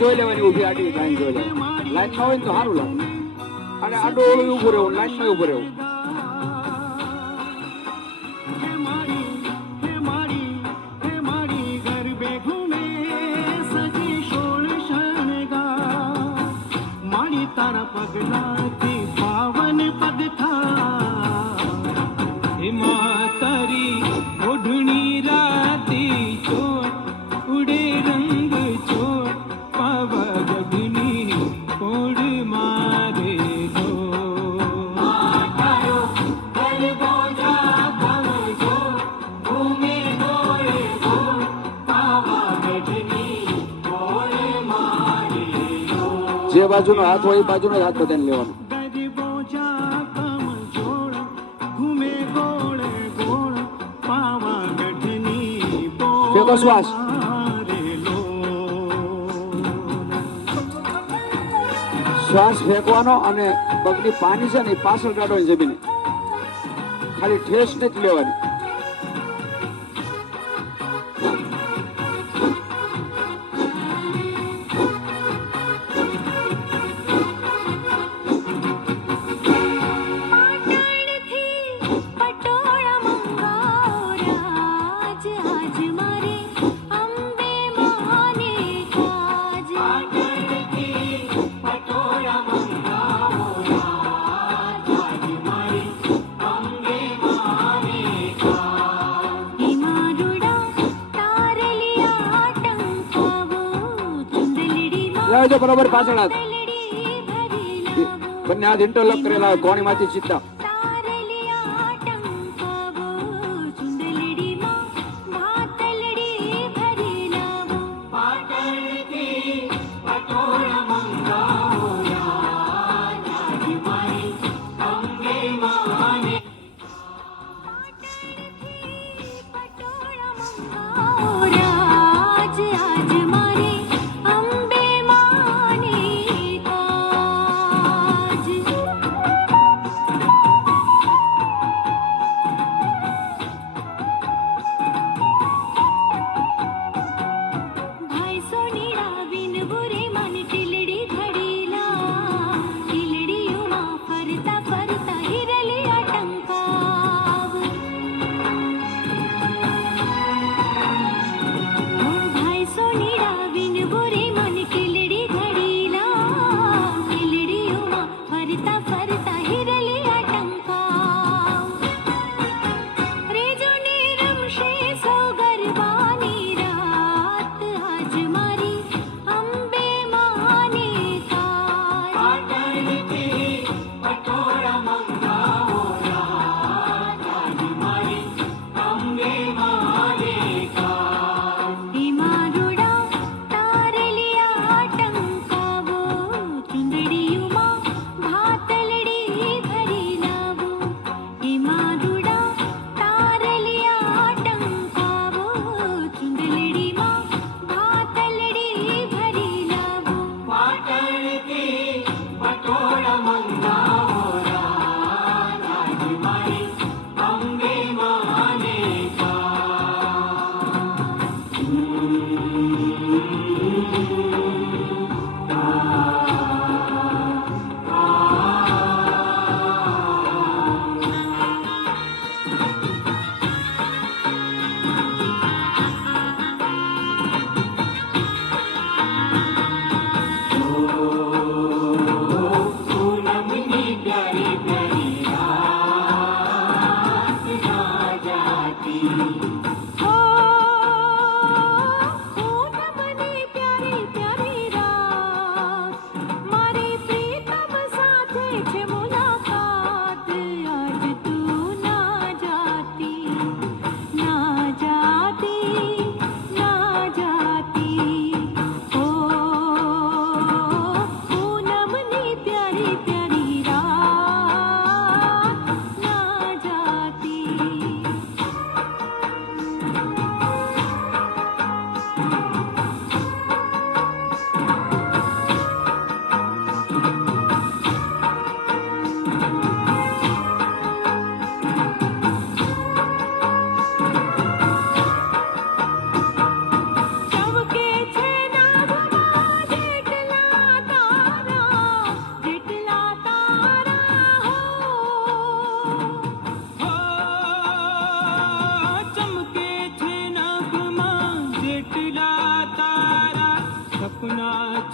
જોઈ લેવાની ઊભી આડી લાઈન જોઈ લેવાની. લાઈન માં હોય ને તો સારું લાગે. અને આડો ઊભું રહેવું, લાઈન માં ઊભું રહેવું. તારા પગલાથી પાવન પગ થા એમાં તારી ઓઢણી રાતી ચોટ ઉડે રંગ ચોટ પાવાગઢની કોડ મારે ગો મારો ગરબો જા ભવજો ઘૂમે ગોળે ગો પાવાગઢની કોડ મારે ગો. જે બાજુનો હાથ હોય એ બાજુનો હાથ બધાને લેવાનો. ફેંકો શ્વાસ. શ્વાસ ફેંકવાનો અને પગની પાની છે ને એ પાછળ કાઢવાની જમીને. ખાલી ઠેસ નથી લેવાની. લાવજો બરોબર પાછળ હાથ. બંને હાથ ઇન્ટરલોક કરેલા કોણી માંથી સીધા.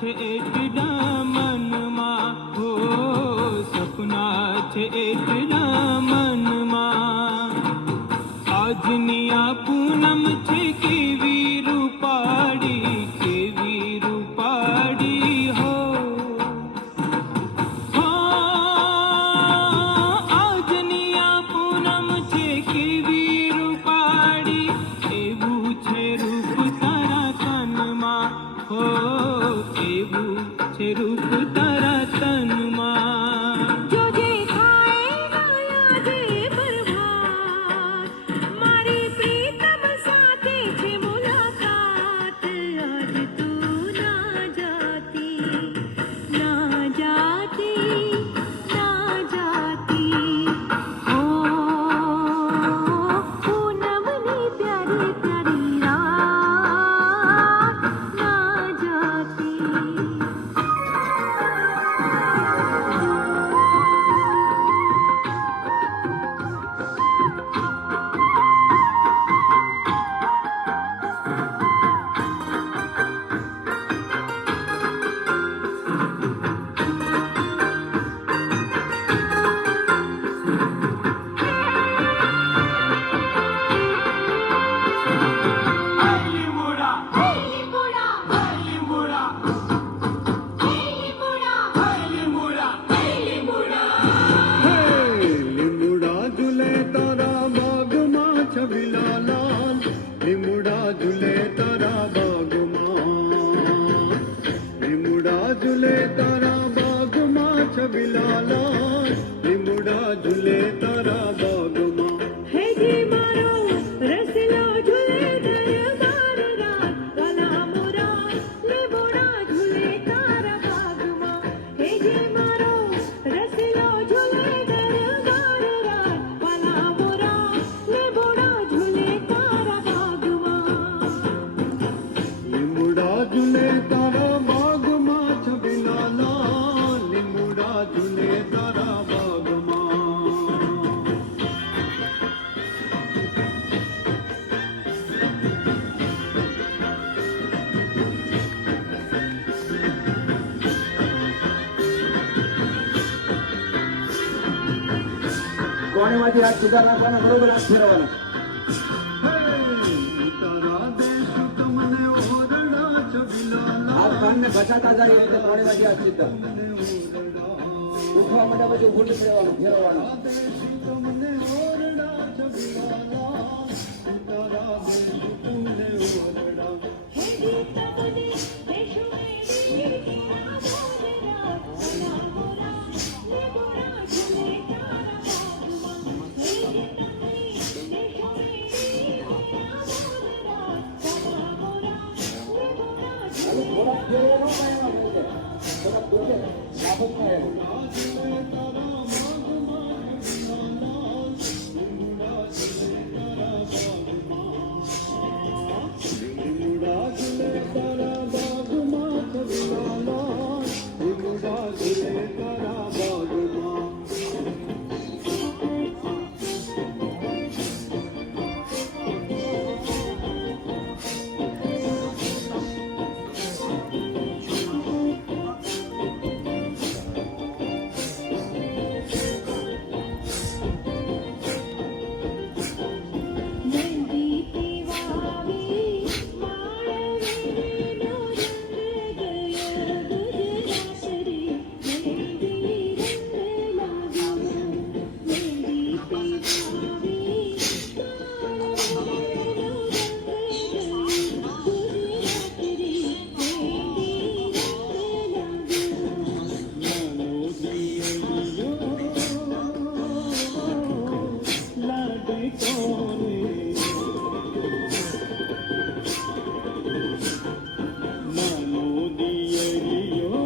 છે એટલા મનમાં, હો સપના છે એટલા મનમાં. આજની આ પૂનમ છે કેવી રૂપાળી, કેવી રૂપાળી હો. આજની આ પૂનમ છે કેવી રૂપાળી, એવું છે રૂપ તારા તનમાં, હો એવું છે રૂપ તારા તનમાં. જોજે થાય આજે પ્રભાત, મારી પ્રીતમ સાથે છે મુલાકાત. આજ તું ના જાતી, ના જાતી, ના જાતી. ઓ પૂનમની પ્યારી પ્યારી રાત, ના જાતી. લીમડા ઝૂલે તારા બાગમાં છબીલા લાલ, લીમડા ઝૂલે તારા બાગમાં, લીમડા ઝૂલે તારા બાગમાં છબીલા લાલ, લીમડા ઝૂલે તારા બાગમાં. હેજી મારો રસલો ઝૂલે દરબાર રાત, વાલા મોરા લીમડા ઝૂલે તારા બાગમાં. હેજી મારો રસલો ઝૂલે દરબાર રાત, વાલા મોરા લીમડા ઝૂલે તારા બાગમાં. લીમડા ઝૂલે તારા બાગમાં છબીલા લાલ, લીમડા ઝૂલે તારા બાગમાં. કોણીમાંથી હાથ સીધા રાખવાના, બરોબર હાથ ફેરવવાના. તારા દેશ તમને ઓરડા છબીલા હાથ લાલ, કાનને ઘસાતા જાય એ રીતે કોણીમાંથી હાથ સીધા. ઉઠવા માટે પછી ઘૂંટ ફેરવવાનું, ફેરવવાનું. તમને ઓરડા છબીલા લાલ, તારા દેશ તમને ઓરડા. હેજી તમને દેશો મેરી રાત, વાલા મોરા લીમડા ઝૂલે તારા બાગમાં. હેજી તમને દેશો મેરી રાત, વાલા મોરા લીમડા ઝૂલે થોડાક ફેરવો ન થાય એમાં બધું. થોડાક દોડે, નાબૂદ થાય એમ. લીમડા ઝૂલે તારા બાગમાં છબીલા લાલ, લીમડા ઝૂલે તારા બાગમાં. મહેંદી પીવાવી માળવીનો રંગ ગયો ગુજરાત રે, મહેંદી રંગ લાગ્યો. મહેંદી પીવાવી માળવીનો રંગ ગયો ગુજરાત રે, મહેંદી રંગ લાગ્યો. લાડે કોને નાનો દિયરિયો,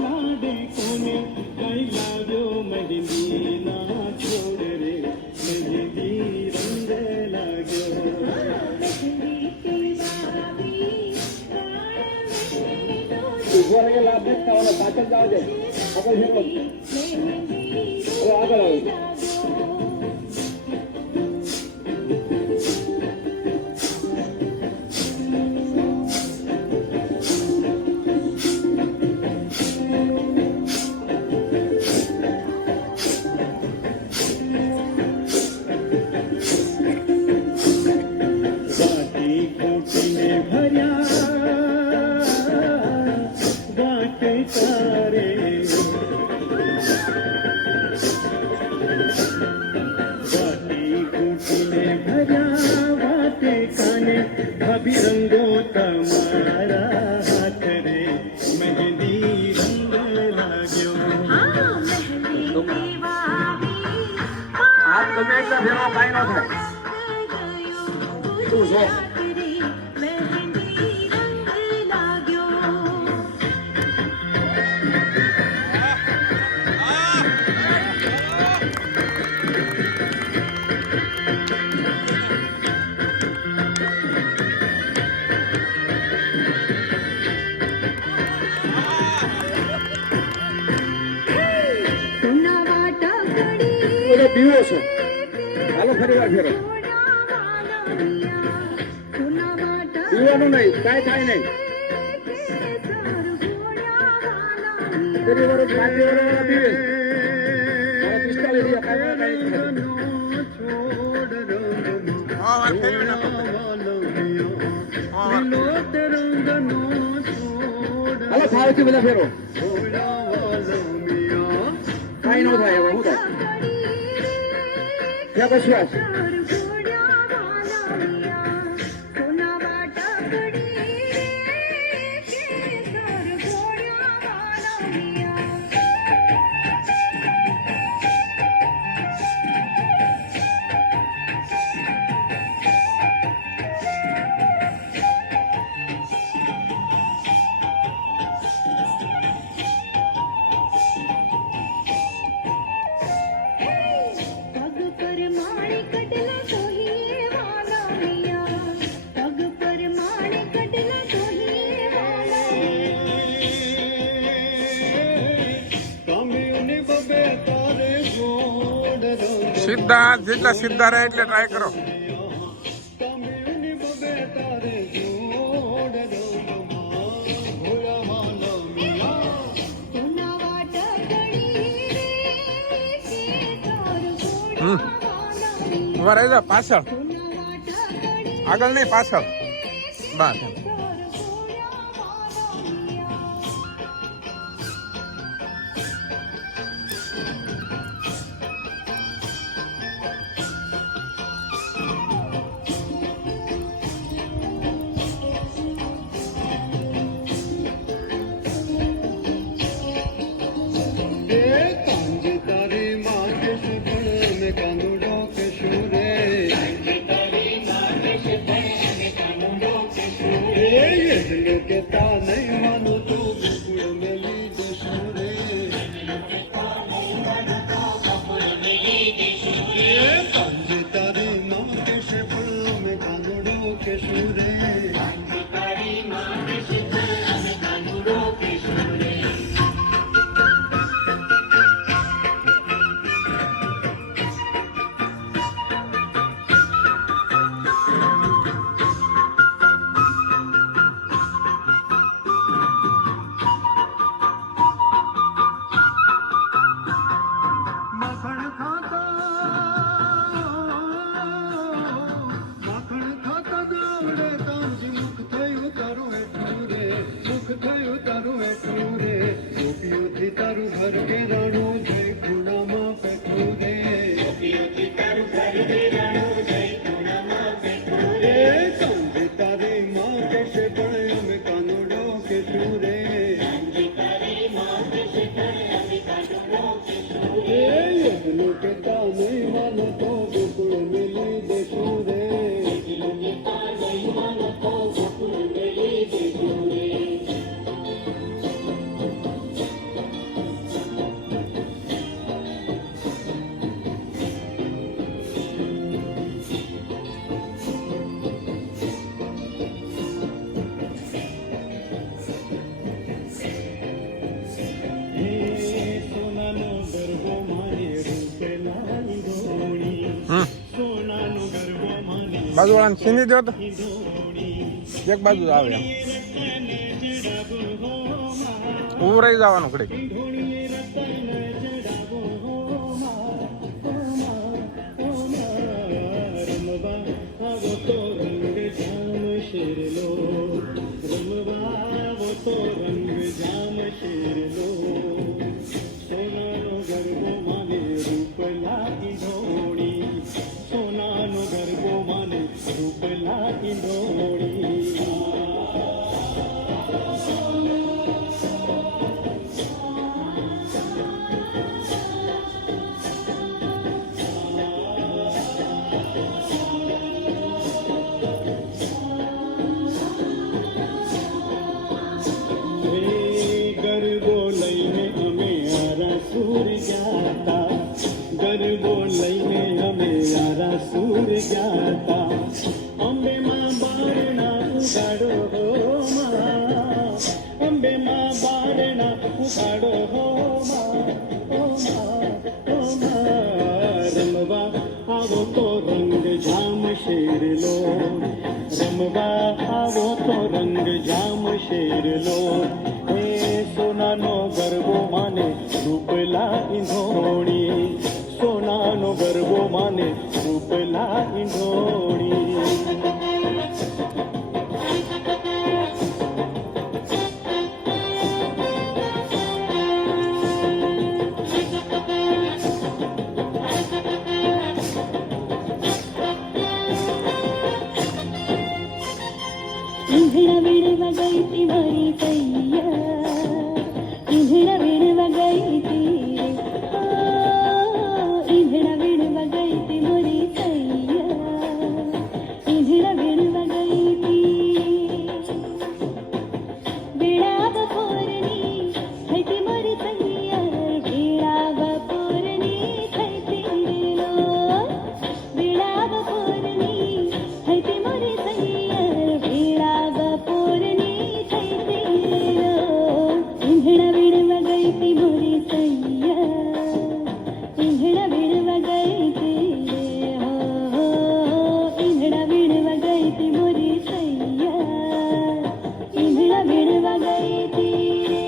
લાડે કોને કઈ લાગ્યો મહેંદી ના છોડ રે, મહેંદી રંગ લાગ્યો. મહેંદી પીવાવી માળવીનો ઉભો રહી લાભ નથી થવાનો, પાછળ જાવ છે. આગળ ફેરવો. હવે આગળ આવો. પેલા ફેરવો કાંઈ ન થાય શું છે મહેંદી રંગ લાગ્યો સુના વાટા ઘડી બધો પીવો છે હાલો ફરી વાર ફેરો સુના વાટા પીવાનું નહીં કાંઈ થાય નહીં ફરી વાર 5 વાળા પીવે 45 રહ્યા 5 વાળા હાલો ફાવથી બધા ફેરો કાંઈ ન થાય હવે હું થાય ત્યાં પછી શ્વાસ સુના વાટા ઘડી પગ પર માણી કડલા તોહીએ વાલા મિયા પગ પર માણી કડલા તોહીએ વાલા કામ્યુની બબે તારે ગોડ રંગ સીધા જેટલા સીધા રહે એટલે ટ્રાય કરો કામ્યુની બબે તારે ગોડ રંગમાં ભોળાવાલા મિયા સુના વાટા ઘડી કે તાર ઘોડા વાલા ઉભા રહી જા પાછળ સુના વાટા ઘડી આગળ નહીં પાછળ બસ તાર ઘોડા એ કાંજ તારી માં કે સુપણ મે કાનુડો કે શુરે એ યજ્ઞ કે તા નહીં માનો તો ગોકુળ મે લીધે શુરે એ કાંજ તારી માં કે સુપણ મે કાનુડો કે શુરે માખણ ખાતા દોડે તામજી મુખ થયું તારું એટલું રે મુખ થયું તારું એટલું રે ગોપીઓથી તારું ઘર ઘેરાણું જય ખૂણામાં પેઠું રે એ કાંજી તારી માં કેશે પણ અમે કાનુડો કેશું રે એ યજ્ઞ કેતા નહીં માનો તો ગોકુળ મેલી દેશું રે સોનાનો ગરબો મારે રૂપે લાલ ધોણી સોનાનો ગરબો મારે બાજુ વાળાને છીની દો તો ધોણી એક બાજુ જ આવે એમ રતન જડાબો હો ઊભું રહી જવાનું ઘડીક ધોણી રતન જડાબો હો રમવા આવો તો રંગ જામ શેરલો રમવા આવો તો રંગ જામ શેરલો સોનાનો ગરબો માને રૂપ લાગી ધોણી સોનાનો ગરબો માને રૂપ લાગી ધોણી ગયા ગરબો લઈને અમે આરાસુર ગયા અંબે માં બારણા ઉગાડો હો માં અંબે માં બારણા ઉગાડો હો માં ઓ માં ઓ માં રમવા આવો તો રંગ જામ શેર લો રમવા આવો તો રંગ જામ શેર લો એ સોનાનો ગરબો માને રૂપલા ઈંધોણી સોનાનો ગરબો માને રૂપલા ઈંધોણી ઈંધણા વીણવા ગઈ તી મારી કૈયા ઈંધણા વીણવા ગઈ તી ઈંધણા વીણવા ગઈ તી મારી કૈયા ઈંધણા વીણવા ગઈ તી વેળા બપોરની થઈ તી મારી કૈયા વેળા બપોરની થઈ તી લો વેળા બપોરની થઈ તી મારી કૈયા વેળા બપોરની થઈ તી લો ઈંધણા વીણવા ગઈ તી મારી કૈયા ઈંધણા વીણવા ગઈ તી હો ઈંધણા વીણવા ગઈ તી મારી કૈયા ઈંધણા વીણવા ગઈ તી રે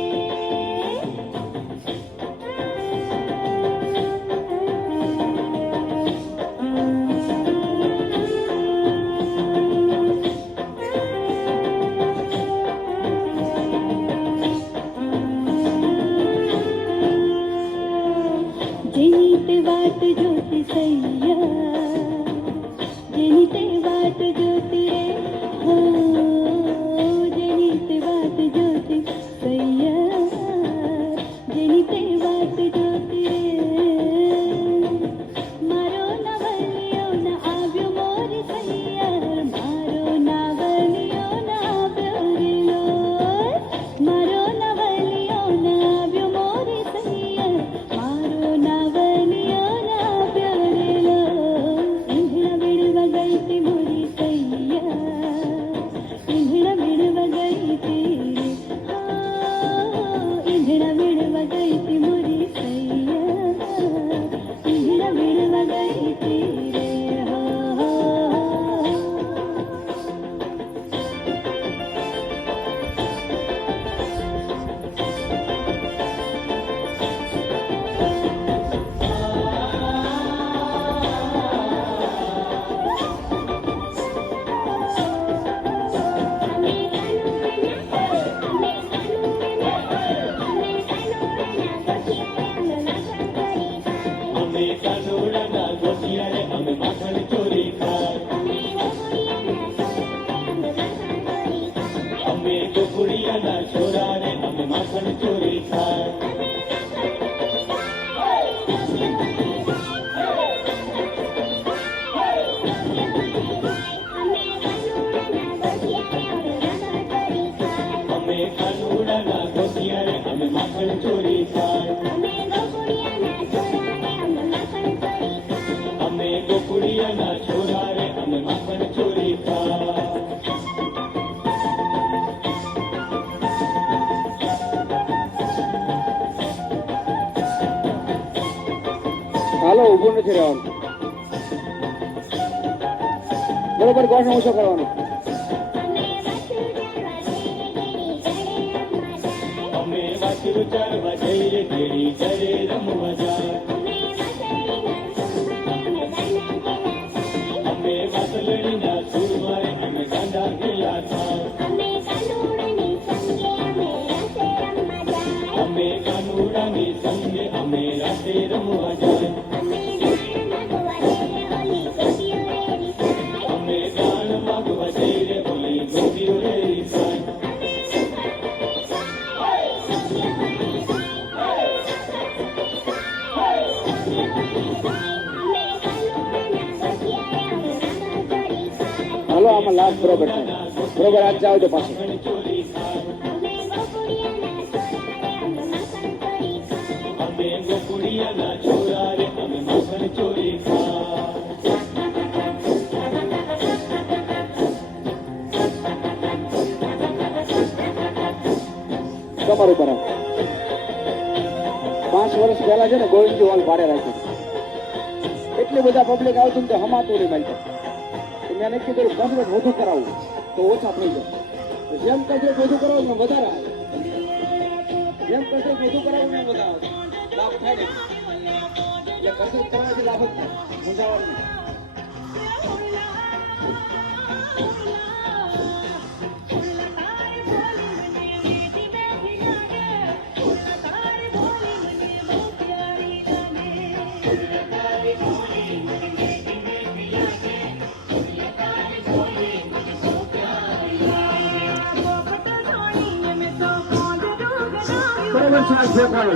જેની તે વાટ જોતી સૈયા જેની તે વાટ જોતી રે હો જેની તે વાટ જોતી સૈયા જેની તે વાટ જોતી રે મારો નવલિયો ન આવ્યો મોર સૈયા મારો નવલિયો ન આવ્યો રે લો મારો નવલિયો ન આવ્યો મોર સૈયા મારો નવલિયો ન આવ્યો રે લો ઈંધણા વીણવા ગઈ તી મોરી સૈયા ઈંધણા વીણવા ગઈ તી રે ઈંધણા વીણવા ગઈ તી મોરી સૈયા ઈંધણા વીણવા ગઈ તી રે અમે કાનુડાના ગોટિયા રે અમે માખણ ચોરી ખાય અમે ગોકુળિયાના છોરા રે અમે માખણ ચોરી ખાય અમે કાનુડાના ગોટિયા રે અમે માખણ ચોરી ખાય અમે ગોકુળિયાના છોરા રે અમે માખણ ચોરી ખાય હાલો ઊભું નથી રહેવાનું બરોબર ગોઠ ઓછો કરવાનો અમે વાસુ ચારવા જઈએ કેડી કરે રમવા જાય અમે વાસલણીના સુરવારે અમે ગાંડા ગેલા થાય અમે કાનુડાની સંગે અમે રાતે રમવા જાય અમે ગાન માગવા જઈએ ઓલી ગોપીઓ રે સાય હાલો આમાં લાસ્ટ બરોબર છે બરોબર આજ જાવ તો પાછું અમે તમારું બરાબર 5 વર્ષ પહેલા છે ને ગોવિંદજી હોલ ભાડે રાખ્યું એટલી બધા પબ્લિક આવતું ને હમાતું નહીં મારી પાસે મેં નક્કી કર્યું કસરત વધુ કરાવવું તો ઓછા થઈ જાય જેમ કસરત વધુ કરાવું ને વધારે આવે જેમ કસરત વધુ કરાવું ને વધારે લાભ થાય ને એટલે કસરત કરવાથી લાભ જ થાય મૂંઝાવાનું નહીં. બરોબર શ્વાસ ફેંકવાનો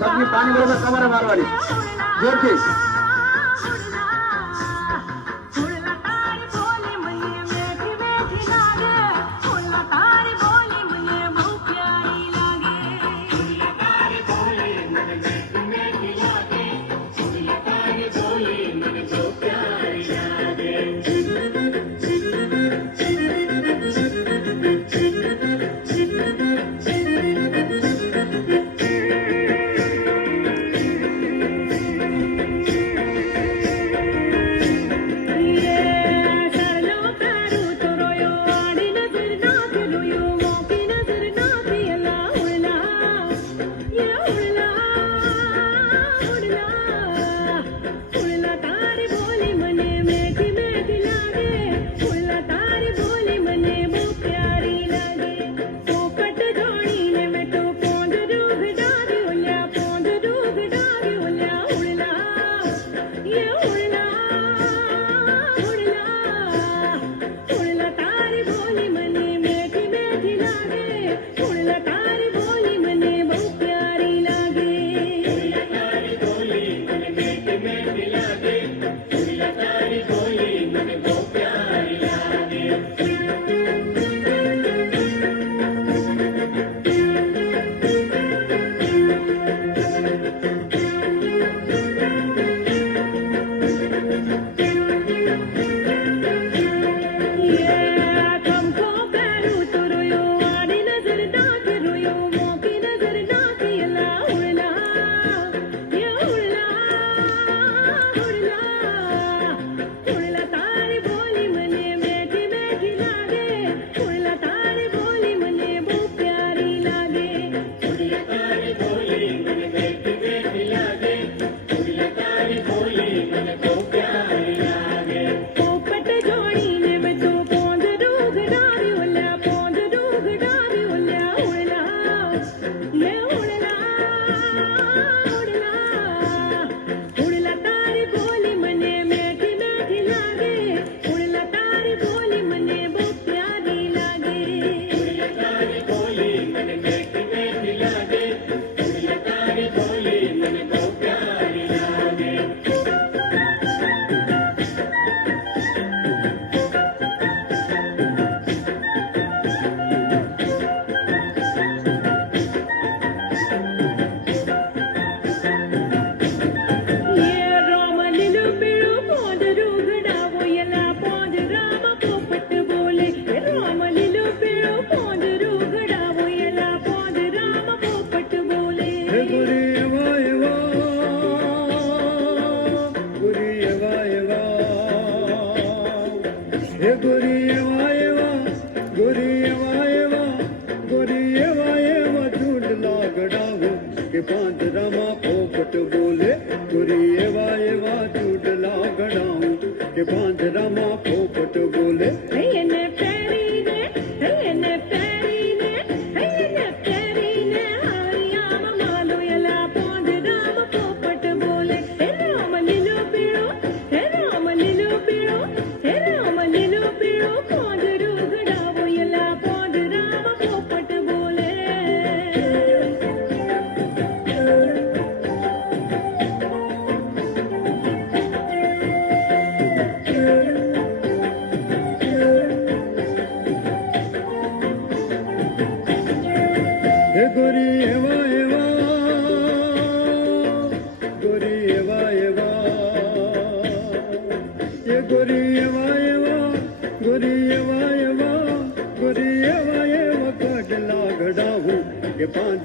પગની પાણી બરોબર કમરે મારવાની જોરથી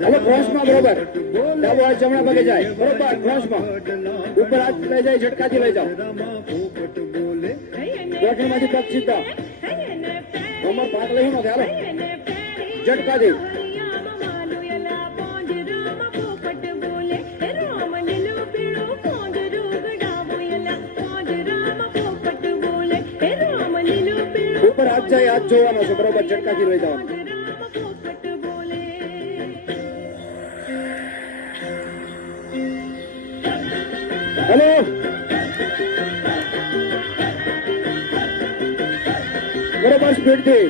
હવે ક્રોસમાં બરોબર ડાબો હાથ જમણા પગે જાય બરોબર ક્રોસમાં ઉપર હાથ લઈ જાય ઝટકાથી લઈ જાઓ પોપટ બોલે ગોઠણમાંથી પગ સીધા કમર ભાગ લઈ નો હાલો ઝટકાથી ઉપર હાથ જાય હાથ જોવાનો છે બરોબર ઝટકાથી લઈ જવાનો હેલો બરોબર સ્પીડથી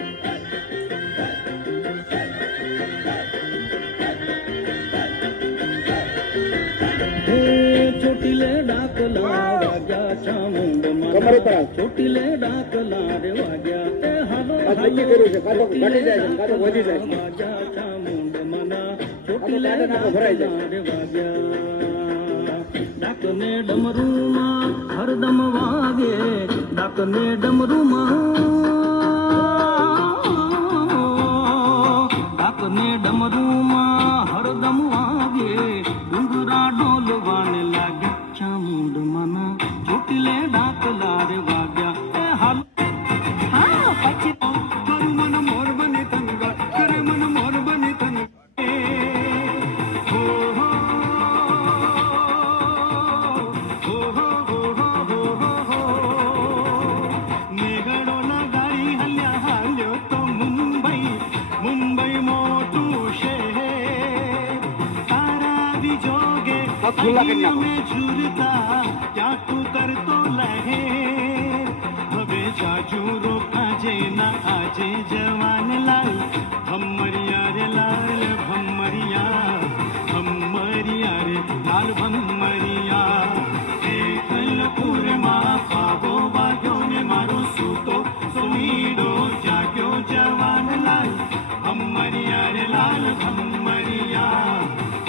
ચોટીલે ડાકલા વાગ્યા ચામુંડ કમર ઉપર હાથ. ચોટીલે ડાકલા રે વાગ્યા એ હાલો આ નક્કી કર્યું છે કાં તો ઘટી જાય છે કાં તો વધી જાય છે વાગ્યા ચામુંડ મના ચોટીલે નાકો ભરાઈ જાય રે વાગ્યા ડાકને ડમરૂમાં હરદમ વાગે ડાકને ડમરૂમાં ડાકને ડમરૂમાં હરદમ વાગે ડુંગરા ડોલવાને લાગ્યા ચામુંડ મના ચોટીલે ડાકલા રે વાગ્યા એ હાલ હા પછી મારું મન મોર બની તનગા કરે મન મોર બની તનગા મેઘડો ના ગાડી હલ્યા હાલ્યો તો મુંબઈ મોટું શહેર તારા વિજોગે આ ખુલ્લા કરી નાખો. में झूलता क्या તું કરતો લહેર હવે જાજુ રોકાજે ના આજે જવાન લાલ ભમરિયા રે લાલ ભમરિયા ભમરિયા રે લાલ ભમરિયા એકલપુરમાં પાવો વાગ્યો ને મારો સૂતો સુમીડો જાગ્યો જવાન લાલ ભમરિયા રે લાલ ભમરિયા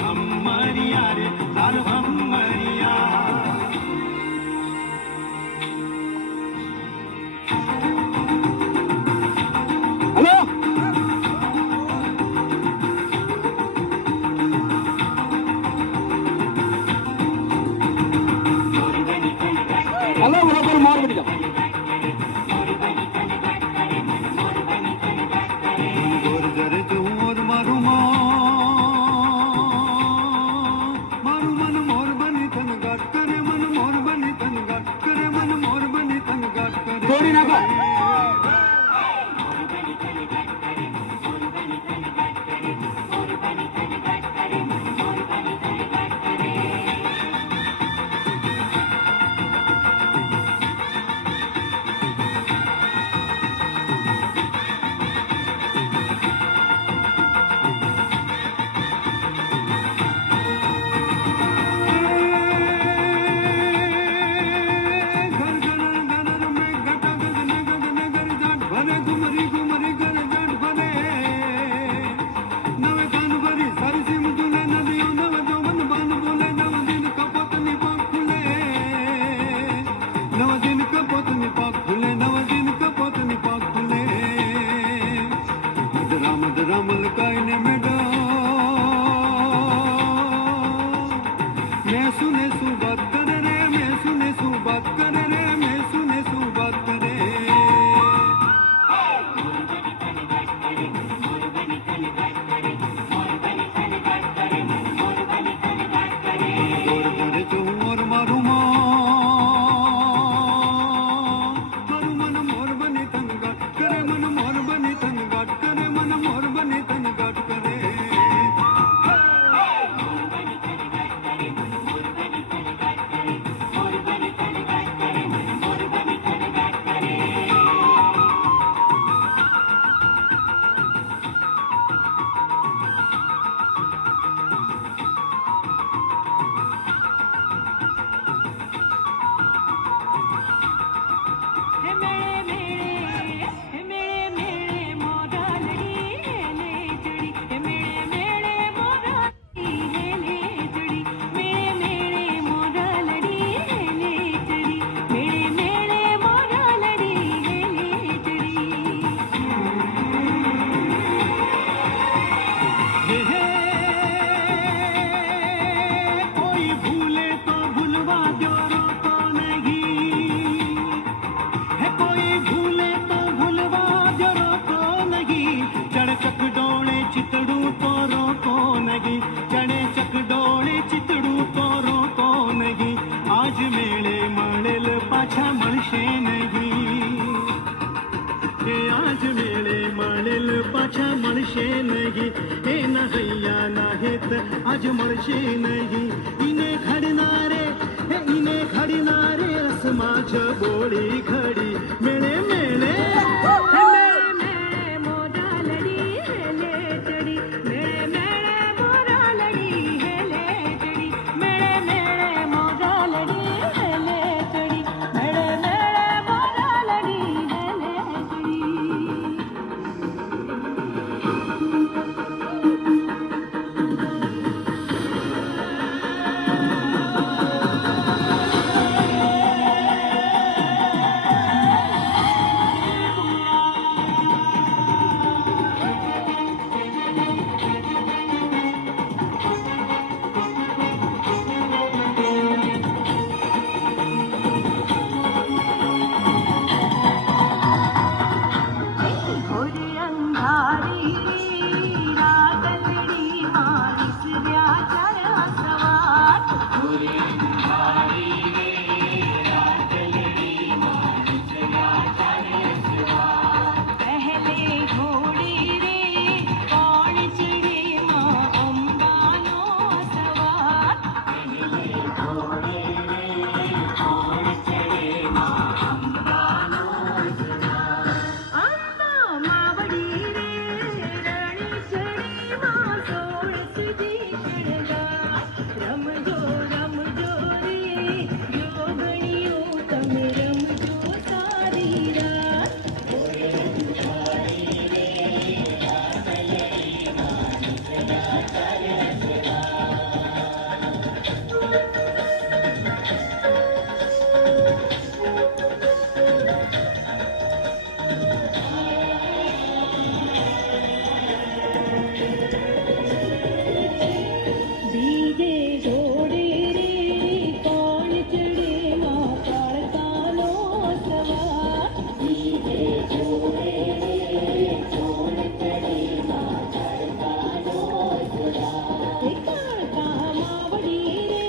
ભમરિયા રે લાલ ભમરિયા હેલો હેલો બરોબર મોર બની જાઓ ગોરધર જોર મારું મન મોર બની તન ગાટ કરે મન મોર બની તન ગાટ કરે મન મોર બની તન ગાટ કરે દોડી નાખો मैं सुने सु बात करे रे मैं सुने सु बात करे रे मैं सुने सु बात करे ગોરધર જોર મારું મન મોર બની તન ગાટ કરે મન મોર બની તન ગાટ કરે મન મોર બની તન ગાટ કરે આજ મેળે મળેલ પાછા મળશે નહીં, કે આજ મેળે મળેલ પાછા મળશે નહીં, એના હૈયાના હેત આજ મળશે નહીં. ઈને ખડનારે રસમાં જ બોળી ખડી મેળે મેળે મોરા લડી હેલે ચડી મેળે મેળે મોરા લડી હેલે ચડી મેળે મેળે મોરા લડી હેલે ચડી મેળે મેળે મોરા લડી હેલે ઘોડી અંધારી રાતડી મારી સર્યા ચર સવાર ઘોડી અંધારી રાતડી મારી સર્યા ચર સવાર પહેલે ઘોડી રે કોણ ચડે માં અંબાનો સવાર પહેલે ઘોડી રે કોણ ચડે માં અંબાનો સવાર અંબા માવડી રે રણી ચડી માં સોળ સુધી શણગાર રમજો રમજો રે જોગણીઓ તમે રમજો સારી રાત બીજે ઘોડે રે કોણ ચડે માં કાળકાનો સવાર બીજે ઘોડે રે કોણ ચડે માં કાળકાનો સવાર કાળકા માવડી રે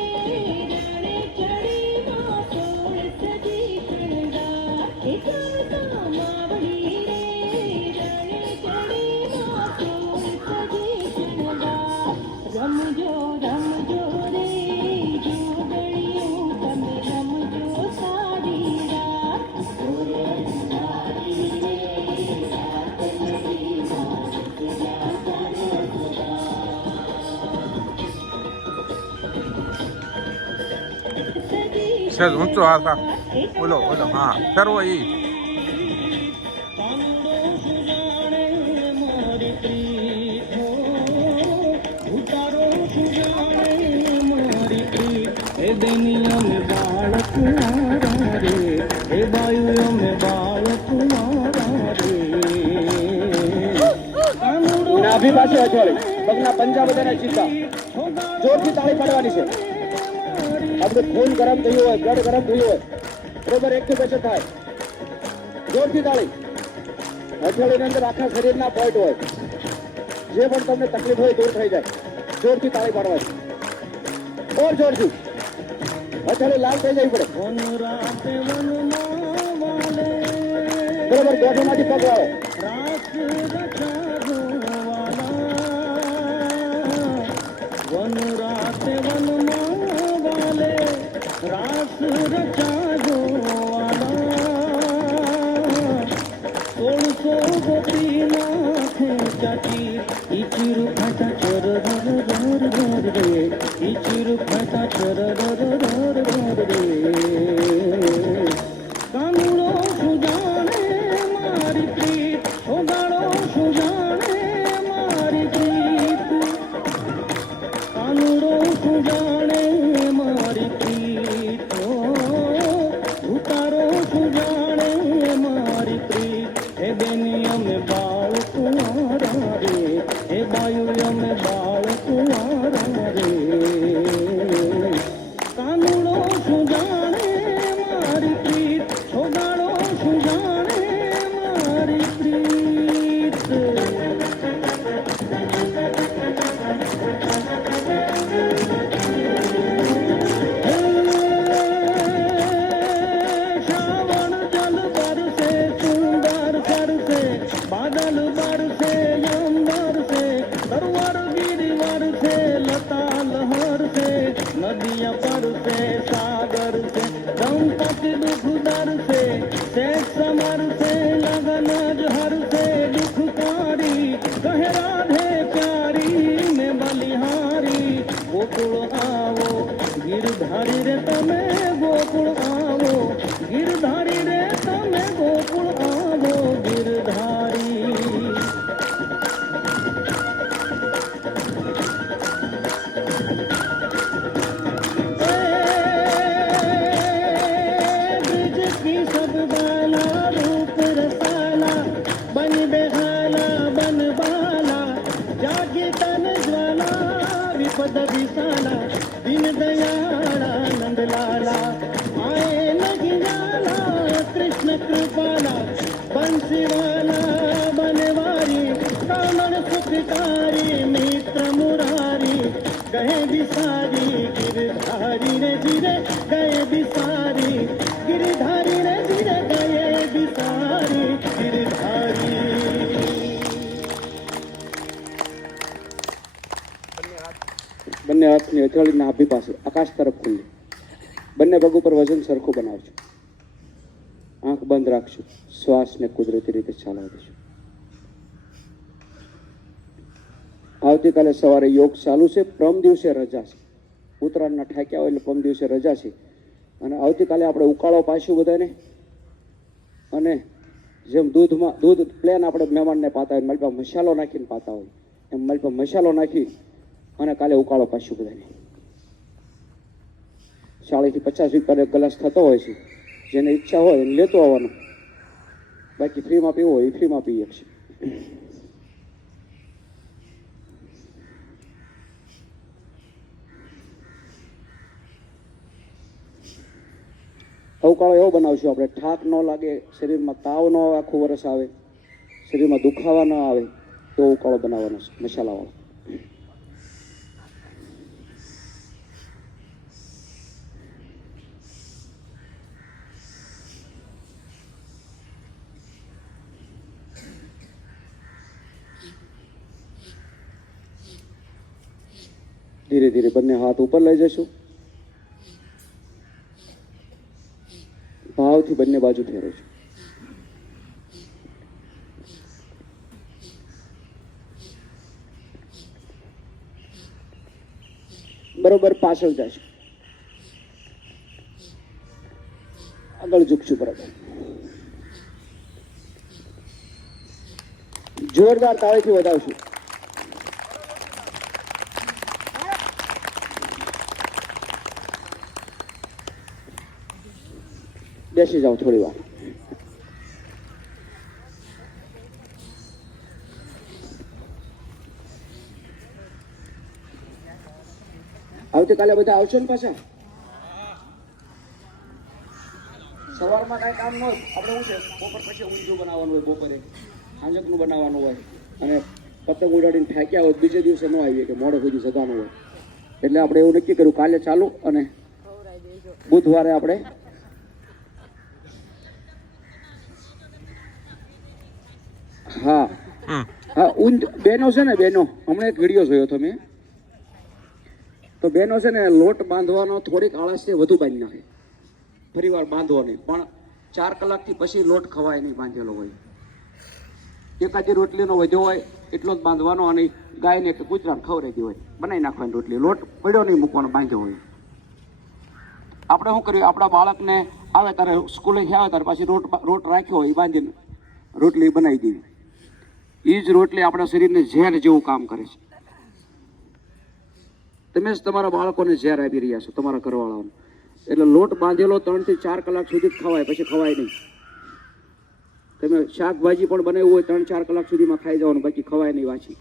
રણે ચડી માં સોળ સજી શણગાર કાળકા માવડી રે રણે ચડી માં સોળ સજી શણગાર રમજો રમજો રે જોગણીઓ તમે રમજો સારી રાત ઘોડે અંધારી રે રાતડી મારી સર્યા ચર સહેજ ઊંચો હાથ આ. બોલો બોલો હા ફેરવો ઈ એ દુનિયા में बालक मारा रे, ए वायुओं में बालक मारा रे. નાભી પાસે અજવાળી પગના પંજા બધાને સીધા જોરથી તાળી પાડવાની છે. આપણું ખૂન ગરમ થયું હોય, બ્લડ ગરમ થયું હોય, બરોબર એક્ટિવેશન થાય. જોરથી તાળી. અજવાળીની અંદર આખા શરીરના પોઈન્ટ હોય, જે પણ તમને તકલીફ હોય દૂર થઈ જાય. જોરથી તાળી પાડવાની, ઓર જોરથી. અજવાળી લાલ થઈ જવી પડે. વન રાતે વનમાં વાલે, બરોબર દોઢમાંથી પગ વાળો. રાસ રચાવો વાલા. વન રાતે વનમાં વાલે, રાસ રચાવો વાલા. 1600 ગોપી નાથે ચાચી, ઈ ચીર ફાટા ચર ધર ધર ધર રે, ઈ ચીર ફાટા ચર ધર ધર ધર રે. કાનુડો સુજાણે મારી પ્રીત, ઓગાળો સુજાણે મારી પ્રીત. કાનુડો સુજાણે મારી પ્રીત, ઉતારો સુજાણે મારી પ્રીત. એ બેની અમે બાળ કુંવારા રે, એ બાયુ અમે બાળ કુંવારા રે. पर से सागर से दंपति दुख दर से शेष समर से लगन हर से दुखकारी कहे राधे प्यारी में बलिहारी गोकुल आवो गिरधारी रे तमे गोकुल आवो गिरधारी रे तमे गोकुल आवो गिरधारी विशाला दीन दयाला नंद लाला आए नहीं जाला कृष्ण कृपाला बंसीवाला बनवारी कामण सुखकारी मित्र मुरारी गए बिसारी गिरधारी रे जिरे गए बिसारी गिरधारी रे जिरे गए बिसारी गिरधारी બંને હાથની હથેળીના નાભી પાસે આકાશ તરફ ખુલ્લી, બંને પગ ઉપર વજન સરખું બનાવજો, આંખ બંધ રાખજો, શ્વાસને કુદરતી રીતે ચાલવા દેજો. આવતીકાલે સવારે યોગ ચાલુ છે, પરમ દિવસે રજા છે, ઉત્તરાયણના ઠાક્યા હોય એટલે પરમ દિવસે રજા છે. અને આવતીકાલે આપણે ઉકાળો પાછું બધાને, અને જેમ દૂધ પ્લેન આપણે મહેમાનને પાતા હોય મારી પાસે મસાલો નાખીને પાતા હોય એમ મારી પાસે મસાલો નાખી અને કાલે ઉકાળો પાછું બધાને 40 થી 50 રૂપિયાનો ગ્લાસ થતો હોય છે, જેને ઈચ્છા હોય એને લેતો આવવાનું, બાકી ફ્રીમાં પીવો હોય એ ફ્રીમાં પી શકશે. ઉકાળો એવો બનાવશું આપણે થાક ન લાગે, શરીરમાં તાવ ન આવે, આખું વરસ આવે, શરીરમાં દુખાવા ન આવે એવો ઉકાળો બનાવવાનો છે મસાલાવાળો. ધીરે ધીરે બંને હાથ ઉપર લઈ જશું, ભાવથી બંને બાજુ ફેરવજો. બરોબર પાછળ જશું, આગળ ઝૂકશું, બરાબર. જોરદાર તાળીથી વધાવશું. બેસી જાઓ થોડી વાર. આવતીકાલે બધા આવશો ને પાછા? સવારમાં કાંઈ કામ ન હોય, આપણે શું છે બપોર પછી ઊંધિયું બનાવવાનું હોય, બપોરે સાંજકનું બનાવવાનું હોય, અને પતંગ ઉડાડીને થાક્યા હોય બીજે દિવસે ન આવીએ કે મોડે સુધી જગાનું હોય, એટલે આપણે એવું નક્કી કર્યું કાલે ચાલુ અને બુધવારે આપણે હા હા બેનો છે ને, બેનો હમણાં એક વિડીયો જોયો હતો મેં, તો બેનો છે ને લોટ બાંધવાનો થોડીક આળસથી વધુ બાંધી નાખે, ફરી વાર બાંધવો નહીં, પણ 4 કલાકથી પછી લોટ ખવાય નહીં બાંધેલો હોય. એકાદી રોટલીનો વધ્યો હોય એટલો જ બાંધવાનો, અને ગાયને કે કૂતરાને ખવડાવી દે હોય, બનાવી નાખવાની રોટલી, લોટ પડ્યો નહીં મૂકવાનો, બાંધ્યો હોય. આપણે શું કર્યું, આપણા બાળકને આવે ત્યારે સ્કૂલે આવે ત્યારે પાછી રોટ રાખ્યો હોય એ બાંધીને રોટલી બનાવી દેવી. એ જ રોટલી આપણા શરીરને ઝેર જેવું કામ કરે છે. તમે જ તમારા બાળકોને ઝેર આપી રહ્યા છો, તમારા ઘરવાળાઓને. એટલે લોટ બાંધેલો 3 થી 4 કલાક સુધી ખવાય, પછી ખવાય નહીં. તમે શાકભાજી પણ બનાવ્યું હોય 3-4 કલાક સુધીમાં ખાઈ જવાનું, બાકી ખવાય નહીં.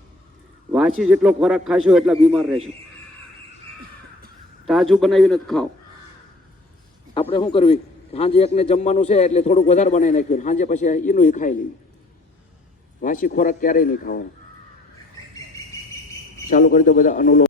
વાંચી જેટલો ખોરાક ખાશો એટલા બીમાર રહેશો. તાજું બનાવીને જ ખાઓ. આપણે શું કરવી, સાંજે એકને જમવાનું છે એટલે થોડુંક વધારે બનાવી નાખ્યું, સાંજે પછી એનું ખાઈ લઈએ. વાસી ખોરાક ક્યારેય નહીં ખાવાનો. ચાલુ કરી દો બધા અનુલોમ.